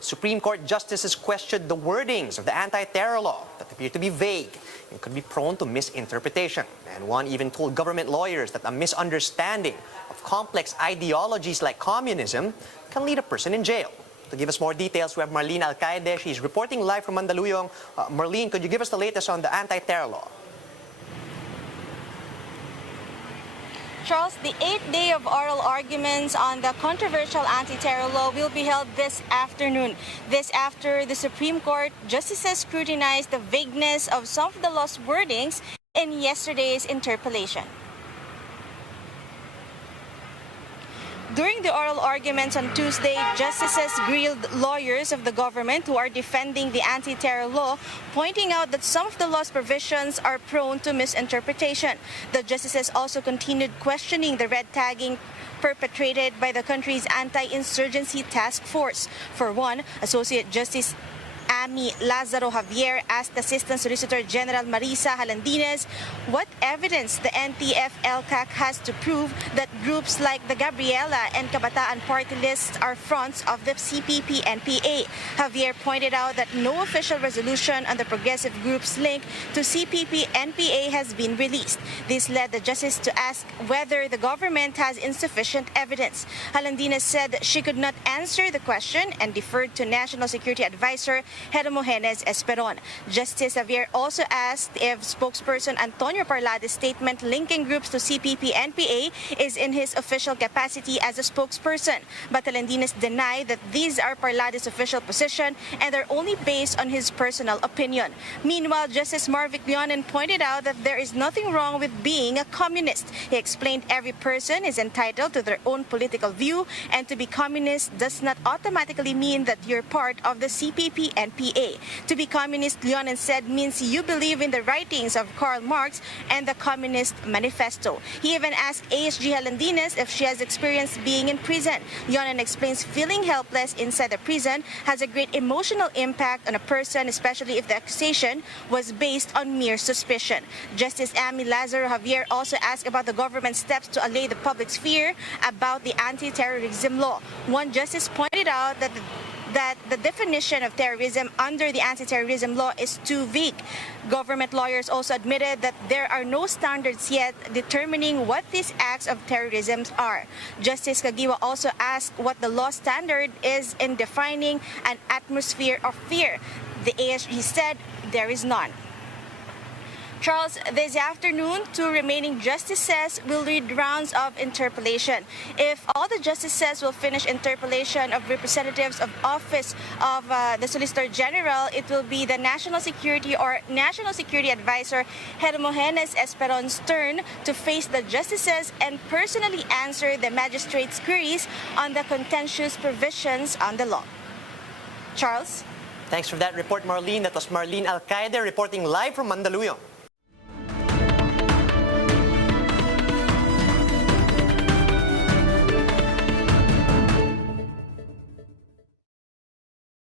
Supreme Court justices questioned the wordings of the anti-terror law that appear to be vague and could be prone to misinterpretation. And one even told government lawyers that a misunderstanding of complex ideologies like communism can lead a person in jail. To give us more details, we have Marlene Alcaide. She's reporting live from Mandaluyong. Marlene, could you give us the latest on the anti-terror law? Charles, the 8th day of oral arguments on the controversial anti-terror law will be held this afternoon. This after the Supreme Court justices scrutinized the vagueness of some of the law's wordings in yesterday's interpellation. During the oral arguments on Tuesday, justices grilled lawyers of the government who are defending the anti-terror law, pointing out that some of the law's provisions are prone to misinterpretation. The justices also continued questioning the red tagging perpetrated by the country's anti-insurgency task force. For one, Associate Justice Amy Lazaro Javier asked Assistant Solicitor General Marisa Halandines what evidence the NTF-ELCAC has to prove that groups like the Gabriela and Kabataan party lists are fronts of the CPP-NPA. Javier pointed out that no official resolution on the progressive group's link to CPP-NPA has been released. This led the justice to ask whether the government has insufficient evidence. Halandines said she could not answer the question and deferred to National Security Advisor Hermogenes Esperon. Justice Javier also asked if spokesperson Antonio Parlade's statement linking groups to CPP-NPA is in his official capacity as a spokesperson. But Halandines denied that these are Parlade's official position and are only based on his personal opinion. Meanwhile, Justice Marvic Leonen pointed out that there is nothing wrong with being a communist. He explained every person is entitled to their own political view, and to be communist does not automatically mean that you're part of the CPP-NPA. To be communist, Leonen said, means you believe in the writings of Karl Marx and the Communist Manifesto. He even asked ASG Halandines if she has experienced being in prison. Leonen explains feeling helpless inside the prison has a great emotional impact on a person, especially if the accusation was based on mere suspicion. Justice Amy Lazaro Javier also asked about the government's steps to allay the public's fear about the anti-terrorism law. One justice pointed out that the definition of terrorism under the anti-terrorism law is too vague. Government lawyers also admitted that there are no standards yet determining what these acts of terrorism are. Justice Kagiwa also asked what the law standard is in defining an atmosphere of fear. The ASG said there is none. Charles, this afternoon, 2 remaining justices will lead rounds of interpellation. If all the justices will finish interpellation of representatives of office of the Solicitor General, it will be the National Security Advisor Hermogenes Esperon's turn to face the justices and personally answer the magistrate's queries on the contentious provisions on the law. Charles? Thanks for that report, Marlene. That was Marlene Alcaide reporting live from Mandaluyong.